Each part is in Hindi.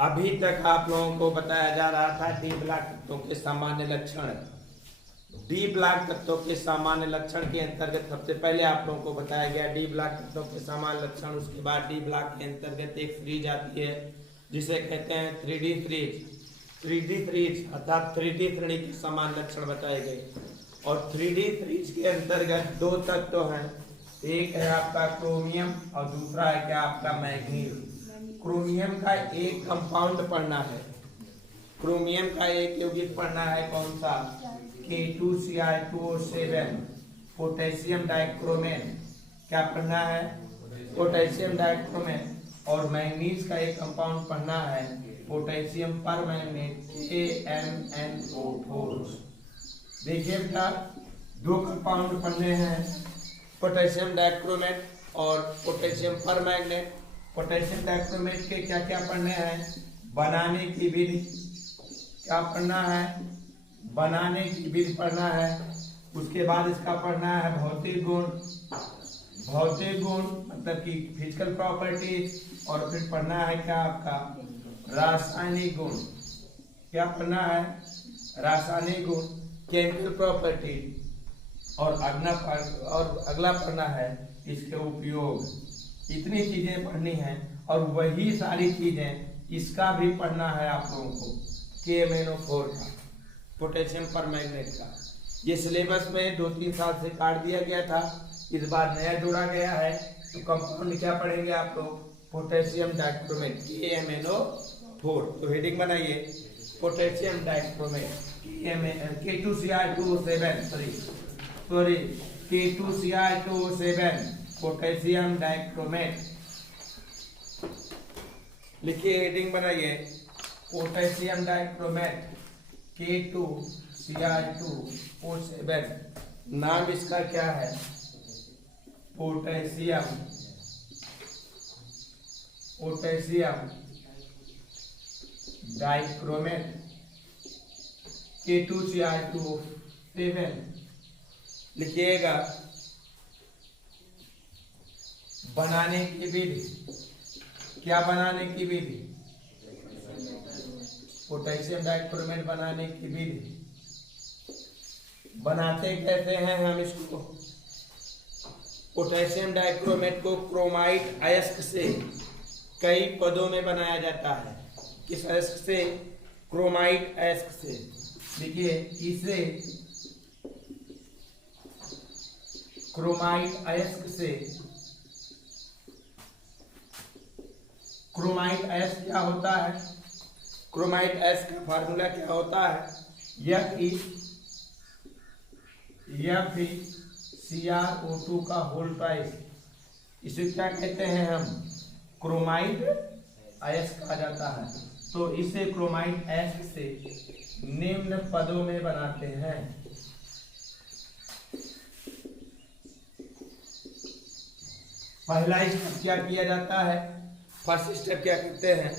अभी तक आप लोगों को बताया जा रहा था डी ब्लॉक तत्वों के सामान्य लक्षण। डी ब्लॉक तत्वों के सामान्य लक्षण के अंतर्गत सबसे पहले आप लोगों को बताया गया डी ब्लॉक तत्वों के सामान्य लक्षण। उसके बाद डी ब्लॉक के अंतर्गत एक फ्रीज आती है जिसे कहते हैं 3D फ्रीज। 3D फ्रीज अर्थात 3D श्रेणी के समान लक्षण बताए गए। और 3D फ्रीज के अंतर्गत दो तत्व हैं, एक है आपका क्रोमियम और दूसरा है क्या आपका मैग्नीज। क्रोमियम का एक कंपाउंड पढ़ना है, क्रोमियम का एक यौगिक पढ़ना है, कौन सा? K2Cl2O7 potassium dichromate. क्या पढ़ना है? Potassium dichromate. और मैग्नीज का एक कंपाउंड पढ़ना है पोटेशियम परमैंगनेट KMnO4। देखिए बेटा, दो कंपाउंड पढ़ने हैं, पोटेशियम डाइक्रोमेट और पोटेशियम परमैंगनेट। पोटेशियम डाइक्रोमेट के क्या क्या पढ़ने हैं? बनाने की विधि। क्या पढ़ना है? बनाने की विधि पढ़ना है। उसके बाद इसका पढ़ना है भौतिक गुण। भौतिक गुण मतलब कि फिजिकल प्रॉपर्टीज। और फिर पढ़ना है क्या आपका? रासायनिक गुण। क्या पढ़ना है? रासायनिक गुण, केमिकल प्रॉपर्टी। और अगला पढ़ना है इसके उपयोग। इतनी चीजें पढ़नी हैं और वही सारी चीजें इसका भी पढ़ना है आप लोगों को, KMnO4 का, पोटेशियम परमैंगनेट का। ये सिलेबस में 2-3 साल से काट दिया गया था, इस बार नया जोड़ा गया है। तो कंपाउंड क्या पढ़ेंगे आप लोग? Potassium dichromate KMnO4। तो हेडिंग बनाइए potassium dichromate K2Cl2O7 K2Cl2O7 potassium dichromate. लिखिए, हेडिंग बनाइए पोटेशियम डाइक्रोमेट K2Cl2O7। नाम इसका क्या है? Potassium dichromate K2Cl2O7। लिखिएगा बनाने की विधि। क्या बनाने की विधि? पोटेशियम डाइक्रोमेट बनाने की विधि। बनाते कैसे हैं हम इसको? पोटेशियम डाइक्रोमेट को क्रोमाइट अयस्क से कई पदों में बनाया जाता है। किस अयस्क से? क्रोमाइट अयस्क से। देखिए, इसे क्रोमाइट अयस्क से। क्रोमाइट अयस्क क्या होता है? क्रोमाइट अयस्क का फार्मूला क्या होता है? FeCrO2 का होल ट्वाइस। इसे क्या कहते हैं हम? क्रोमाइट अयस्क कहा जाता है। तो इसे क्रोमाइट अयस्क से निम्न पदों में बनाते हैं। पहला स्टेप क्या किया जाता है? फर्स्ट स्टेप क्या करते हैं?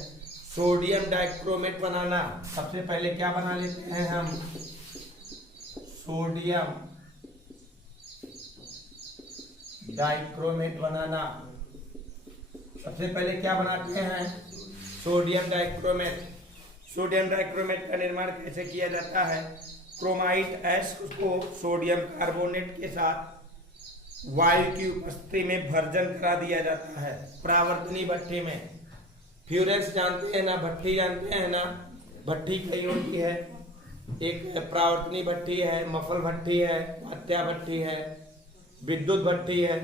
सोडियम डाइक्रोमेट बनाना। सबसे पहले क्या बना लेते हैं हम? सोडियम डाइक्रोमेट बनाना। सबसे पहले क्या बनाते हैं? Sodium dichromate. सोडियम डाइक्रोमेट का निर्माण कैसे किया जाता है? क्रोमाइट अयस्क को सोडियम कार्बोनेट के साथ वायु की उपस्थिति में भर्जन करा दिया जाता है परावर्तनी भट्ठी में। फ्यूरेंस जानते हैं ना, भट्ठी जानते हैं ना? भट्टी कई होती है, एक परावर्तनी भट्टी है, मफल भट्टी है, हत्या भट्टी है, विद्युत भट्टी है।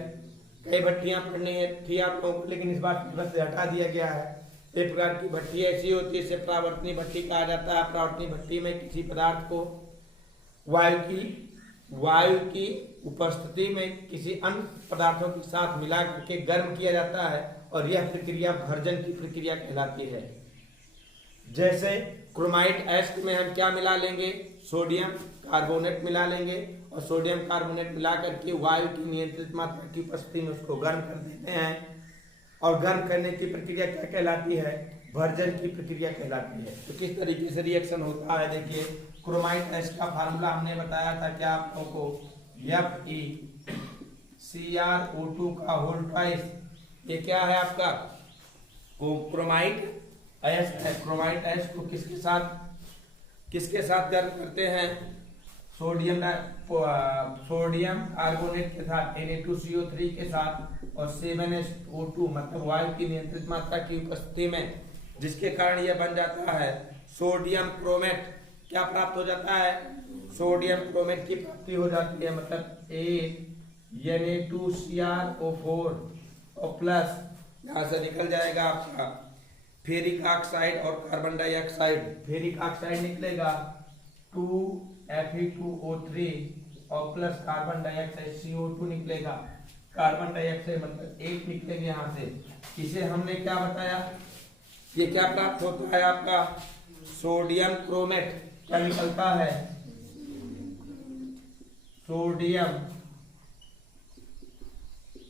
कई भट्टियां पढ़नी है थी आप लोगों को, लेकिन इस बार बस से हटा दिया गया है। एक प्रकार की भट्टी ऐसी होती है, इसे परावर्तनी भट्टी कहा जाता है। परावर्तनी भट्टी में किसी पदार्थ को वायु की उपस्थिति में किसी अन्य पदार्थों के साथ मिला करके गर्म किया जाता है और यह प्रक्रिया भर्जन की प्रक्रिया कहलाती है। जैसे क्रोमाइट अयस्क में हम क्या मिला लेंगे? सोडियम कार्बोनेट मिला लेंगे और सोडियम कार्बोनेट मिला करके वायु की नियंत्रित मात्रा की उपस्थिति में उसको गर्म कर देते हैं। और गर्म करने की प्रक्रिया क्या कहलाती है? भर्जन की प्रक्रिया कहलाती है। तो किस तरीके से रिएक्शन होता है? देखिए, क्रोमाइट अयस्क का फार्मूला हमने बताया था क्या आप लोगों को? FeCrO2 का होल ट्वाइस। ये क्या है आपका? क्रोमाइट एस है, क्रोमाइट एस को किसके साथ गर्म करते हैं? सोडियम कार्बोनेट के साथ, Na2CO3 के साथ और 7SO2 मतलब वायु की नियंत्रित मात्रा की उपस्थिति में, जिसके कारण यह बन जाता है सोडियम क्रोमेट। क्या प्राप्त हो जाता है? सोडियम क्रोमेट की प्राप्ति हो जाती है, मतलब Na2CrO4 और प्लस यहाँ से निकल जाएगा आपका फेरिक ऑक्साइड और कार्बन डाइऑक्साइड। फेरिक ऑक्साइड निकलेगा 2Fe2O3 और प्लस कार्बन डाइऑक्साइड CO2 निकलेगा। कार्बन डाइऑक्साइड मतलब 8 निकलेंगे यहाँ से। इसे हमने क्या बताया? ये क्या प्राप्त होता है आपका? Sodium chromate. क्या निकलता है? सोडियम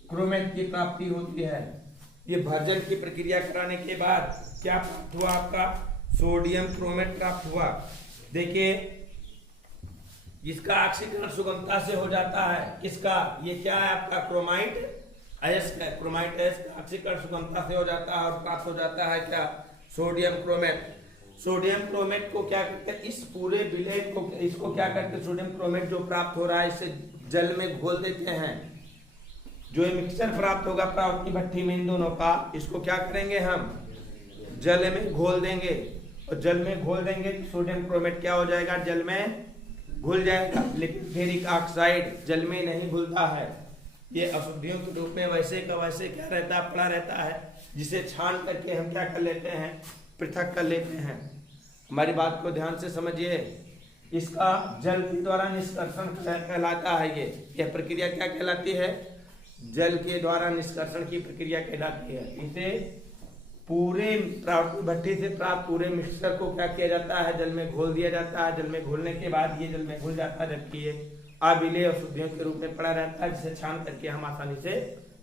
क्रोमेट की प्राप्ति होती है। ये भर्जन की प्रक्रिया कराने के बाद क्या प्राप्त हुआ आपका? सोडियम क्रोमेट प्राप्त हुआ। देखिए इसका ऑक्सीकरण सुगमता से हो जाता है। किसका? ये क्या है आपका? क्रोमाइट एस का। क्रोमाइट एस का ऑक्सीकरण सुगमता से हो जाता है और प्राप्त हो जाता है क्या? Sodium chromate. सोडियम क्रोमेट को क्या करते हैं? इस पूरे विलेन को, इसको क्या करते हैं? सोडियम क्रोमेट जो प्राप्त हो रहा है इसे जल में घोल देते हैं। जो ये मिक्सचर प्राप्त होगा प्राप्ति भट्टी में इन दोनों का, इसको क्या करेंगे? हम जल में घोल देंगे और जल में घोल देंगे तो सोडियम क्रोमेट क्या हो जाएगा? जल में घुल जाएगा। लेकिन फेरिक ऑक्साइड जल में नहीं घुलता है। ये अशुद्धियों के रूप में वैसे का वैसे क्या रहता है? पड़ा रहता है, जिसे छान करके हम क्या कर लेते हैं? पृथक कर लेते हैं। हमारी बात को ध्यान से समझिए। इसका जल के द्वारा निष्कर्षण कहलाता है। यह प्रक्रिया क्या कहलाती है? जल के द्वारा निष्कर्षण की प्रक्रिया कहलाती है। इसे पूरे भट्टी से प्राप्त पूरे मिक्सचर को क्या किया जाता है? जल में घोल दिया जाता है। जल में घोलने के बाद ये जल में घुल जाता है, जबकि ये अविलेय अशुद्धियों के रूप में पड़ा रहता है, जिसे छान करके हम आसानी से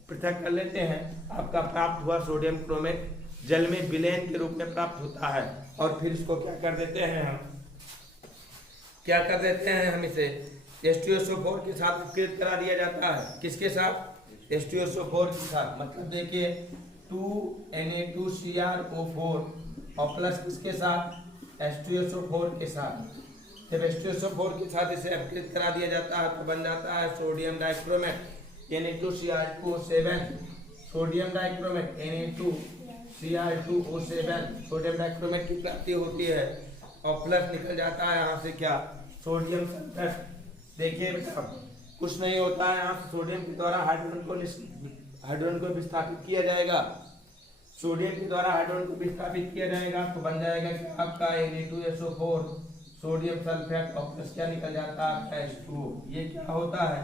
पृथक कर लेते हैं। आपका प्राप्त हुआ सोडियम क्रोमेट जल में विलेन के रूप में प्राप्त होता है। और फिर इसको क्या कर देते हैं? हम इसे H2SO4 के साथ विकृत करा दिया जाता है। किसके साथ? H2SO4 के साथ। मतलब देखिए 2Na2CrO4 और प्लस किसके साथ? H2SO4 के साथ। जब H2SO4 के साथ इसे अपकृत करा दिया जाता है तो बन जाता है sodium dichromate Na2Cr2O7। Sodium dichromate Na2Cr2O7 sodium dichromate की प्राप्ति होती है और प्लस निकल जाता है यहाँ से क्या? Sodium sulphate. देखिए बेटा कुछ नहीं होता है, यहाँ सोडियम के द्वारा हाइड्रोजन को विस्थापित किया जाएगा। सोडियम के द्वारा हाइड्रोजन को विस्थापित किया जाएगा तो बन जाएगा कि आपका Na2SO4 सोडियम सल्फेट और प्लस क्या निकल जाता है? आपका H2O। ये क्या होता है?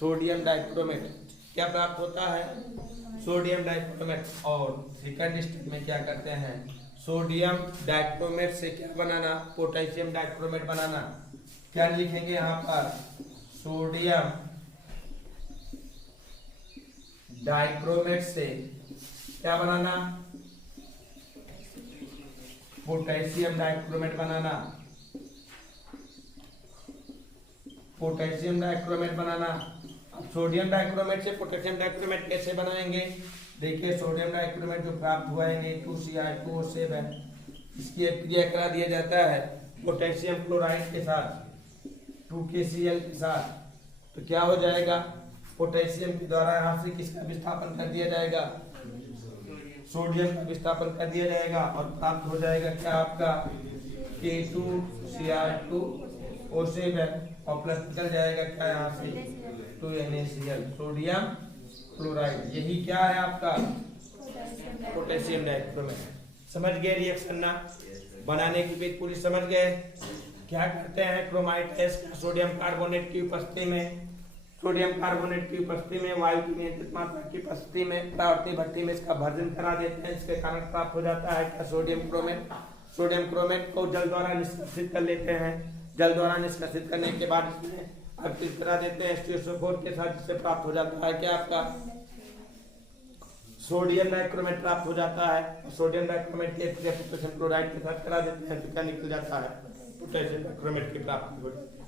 Sodium dichromate. क्या प्राप्त होता है? Sodium dichromate. और सेकंड स्टेप में क्या करते हैं? सोडियम डाइक्रोमेट से क्या बनाना? पोटेशियम डाइक्रोमेट बनाना। क्या लिखेंगे यहाँ पर? सोडियम डाइक्रोमेट से क्या बनाना? पोटेशियम डाइक्रोमेट बनाना। पोटेशियम डाइक्रोमेट बनाना। अब सोडियम डाइक्रोमेट से पोटेशियम डाइक्रोमेट कैसे बनाएंगे? देखिए सोडियम डाइक्रोमेट जो प्राप्त हुआ है Na2Cr2O7, इसकी क्रिया करा दिया जाता है पोटेशियम क्लोराइड के साथ 2KCl के साथ। तो क्या हो जाएगा? पोटेशियम के द्वारा यहाँ से किसका विस्थापन कर दिया जाएगा? सोडियम का विस्थापन कर दिया जाएगा और प्राप्त हो जाएगा क्या आपका? K2Cr2O7 और प्लस निकल जाएगा क्या यहाँ से? 2NaCl sodium chloride. यही क्या है आपका? Potassium dichromate. समझ गए रिएक्शन ना? बनाने की विधि पूरी समझ गए? क्या करते हैं? क्रोमाइट एस सोडियम कार्बोनेट की उपस्थिति में वायु की नियंत्रित मात्रा की उपस्थिति में प्रावर्ती भट्टी में इसका भर्जन करा देते हैं। इसके कारण प्राप्त हो जाता है क्या? Sodium chromate. सोडियम क्रोमेट को जल द्वारा निष्कासित कर लेते हैं। जल द्वारा निष्कासित करने के बाद इसमें अपकृत करा देते हैं H2SO4 के साथ, जिससे प्राप्त हो जाता है क्या? आपका सोडियम डाइक्रोमेट प्राप्त हो जाता है। सोडियम डाइक्रोमेट के पोटेशियम क्लोराइड के साथ करा देते हैं तो क्या निकल जाता है? पोटेशियम डाइक्रोमेट की प्राप्ति हो जाती है।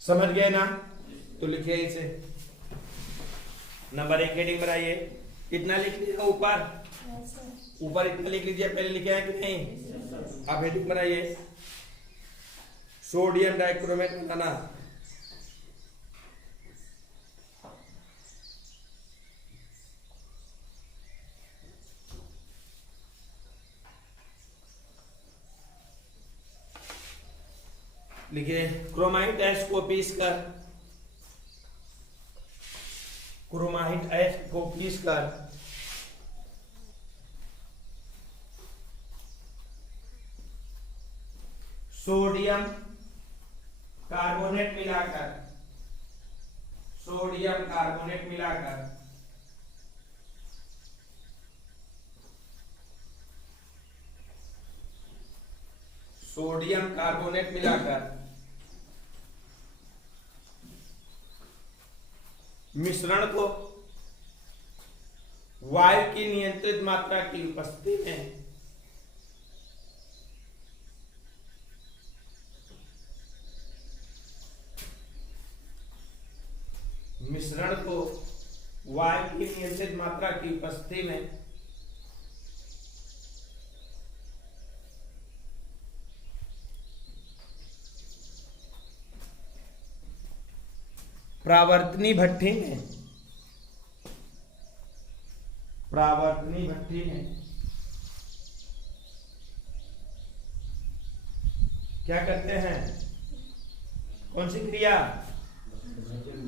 समझ गए ना? तो लिखिए इसे। नंबर 1 हेडिंग बनाइए। कितना लिख लीजिएगा ऊपर? ऊपर इतना लिख लीजिए, पहले लिखे हैं कि नहीं? अब हेडिंग बनाइए, सोडियम डाइक्रोमेट बनाना। लिखिए क्रोमाइट एच को पीस कर, क्रोमाइट एच को पीस कर सोडियम कार्बोनेट मिलाकर, सोडियम कार्बोनेट मिलाकर सोडियम कार्बोनेट मिलाकर मिश्रण को वायु की नियंत्रित मात्रा की उपस्थिति में मिश्रण को वायु की नियंत्रित मात्रा की उपस्थिति में प्रावर्तनी भट्ठी में, प्रावर्तनी भट्ठी में क्या करते हैं? कौन सी क्रिया?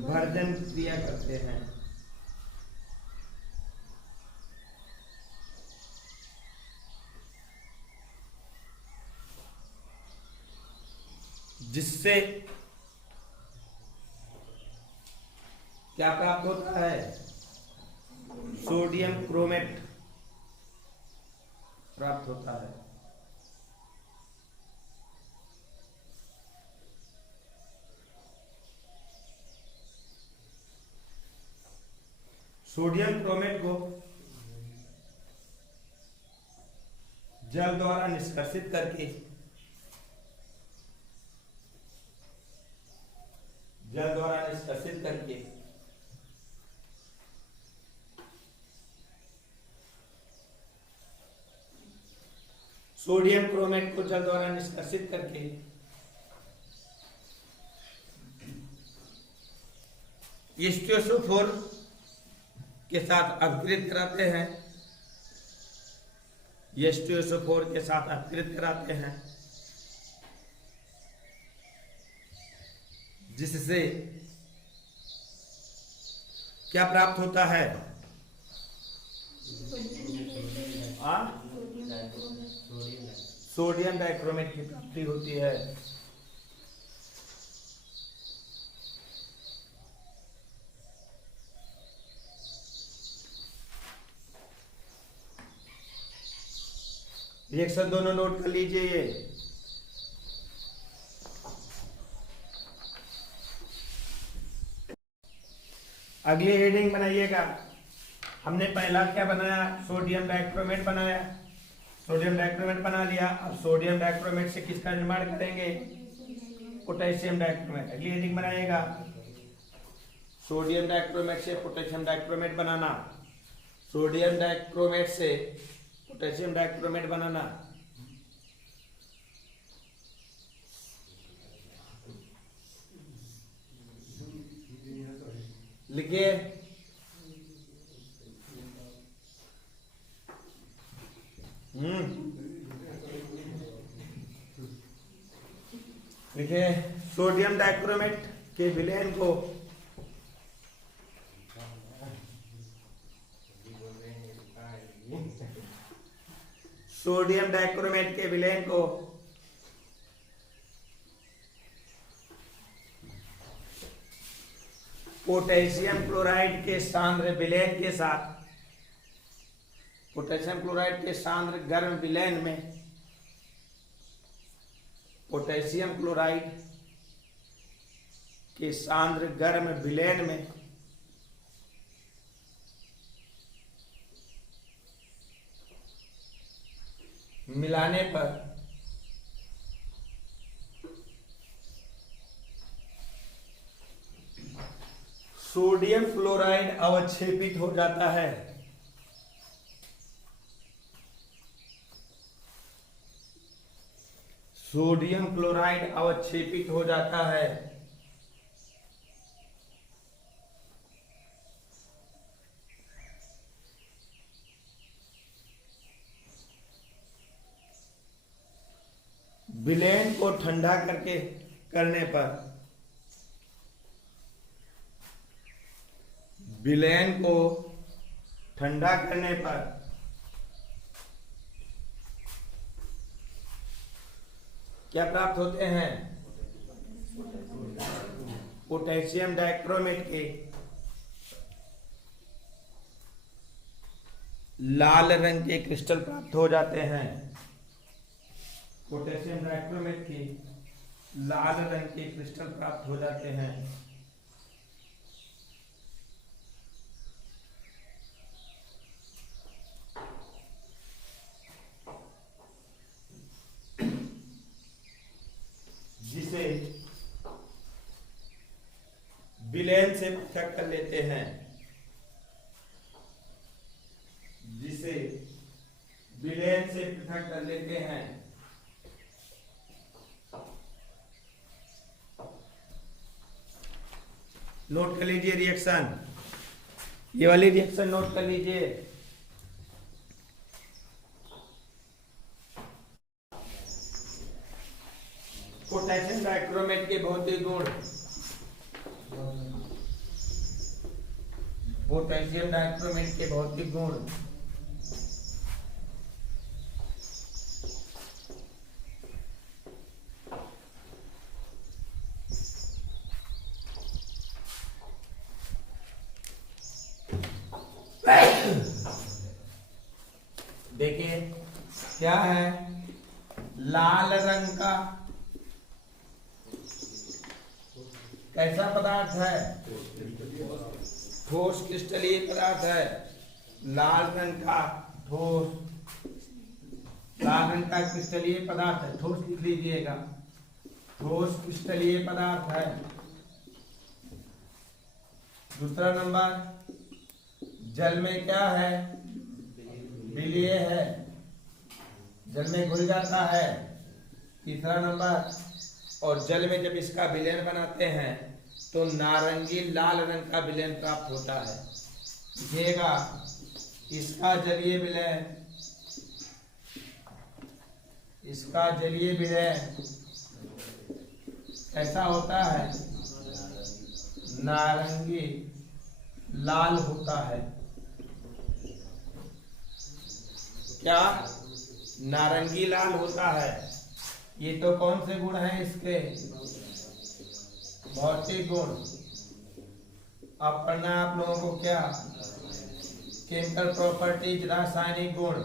भर्जन क्रिया करते हैं। जिससे क्या प्राप्त होता है? सोडियम क्रोमेट प्राप्त होता है। सोडियम क्रोमेट को जल द्वारा निष्कासित करके, जल द्वारा निष्कासित करके सोडियम क्रोमेट को जल द्वारा निष्कासित करके H2SO4 के साथ अपकृत कराते हैं, H2SO4 के साथ अपकृत कराते हैं, जिससे क्या प्राप्त होता है? सोडियम डाइक्रोमेट की प्राप्ति होती है। रिएक्शन दोनों नोट कर लीजिए। ये अगली हेडिंग बनाइएगा। हमने पहला क्या बनाया? सोडियम डाइक्रोमेट बनाया, सोडियम डाइक्रोमेट बना लिया। अब सोडियम डाइक्रोमेट से किसका निर्माण करेंगे? Potassium dichromate. अगली हेडिंग बनाइएगा, सोडियम डाइक्रोमेट से पोटेशियम डाइक्रोमेट बनाना, सोडियम डाइक्रोमेट से पोटेशियम डाइक्रोमेट बनाना। लिखिए लिखिए सोडियम डाइक्रोमेट के विलयन को सोडियम डाइक्रोमेट के विलयन को पोटेशियम क्लोराइड के सांद्र विलयन के साथ, पोटेशियम क्लोराइड के सांद्र गर्म विलयन में पोटेशियम क्लोराइड के सांद्र गर्म विलयन में मिलाने पर सोडियम क्लोराइड अवक्षेपित हो जाता है। सोडियम क्लोराइड अवक्षेपित हो जाता है। विलयन को ठंडा करने पर विलयन को ठंडा करने पर क्या प्राप्त होते हैं? पोटेशियम डाइक्रोमेट के लाल रंग के क्रिस्टल प्राप्त हो जाते हैं। पोटेशियम डाइक्रोमेट के लाल रंग के क्रिस्टल प्राप्त हो जाते हैं। जिसे विलयन से पृथक कर लेते हैं। जिसे विलयन से पृथक कर लेते हैं। नोट कर लीजिए रिएक्शन, ये वाली रिएक्शन नोट कर लीजिए। पोटेशियम डाइक्रोमेट के भौतिक गुण। पोटेशियम डाइक्रोमेट के भौतिक गुण। देखिए क्या है, लाल रंग का कैसा पदार्थ है? ठोस क्रिस्टलीय पदार्थ है। लाल रंग का ठोस, लाल रंग का क्रिस्टलीय पदार्थ है। ठोस लिख लीजिएगा, ठोस क्रिस्टलीय पदार्थ है। दूसरा नंबर, जल में क्या है? विलीय है, जल में घुल जाता है। तीसरा नंबर, और जल में जब इसका विलयन बनाते हैं तो नारंगी लाल रंग का विलयन प्राप्त होता है। देखिएगा, इसका जलीय विलयन, इसका जलीय विलयन कैसा होता है? नारंगी लाल होता है। क्या? नारंगी लाल होता है। ये तो कौन से गुण हैं इसके? भौतिक गुण। अब पढ़ना आप लोगों को क्या? केमिकल प्रॉपर्टीज, रासायनिक गुण।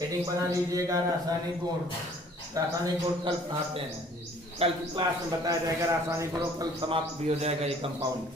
हेडिंग बना लीजिएगा, रासायनिक गुण। रासायनिक गुण कल पढ़ाते हैं, कल की क्लास में बताया जाएगा। रासायनिक गुणों कल समाप्त भी हो जाएगा ये कंपाउंड।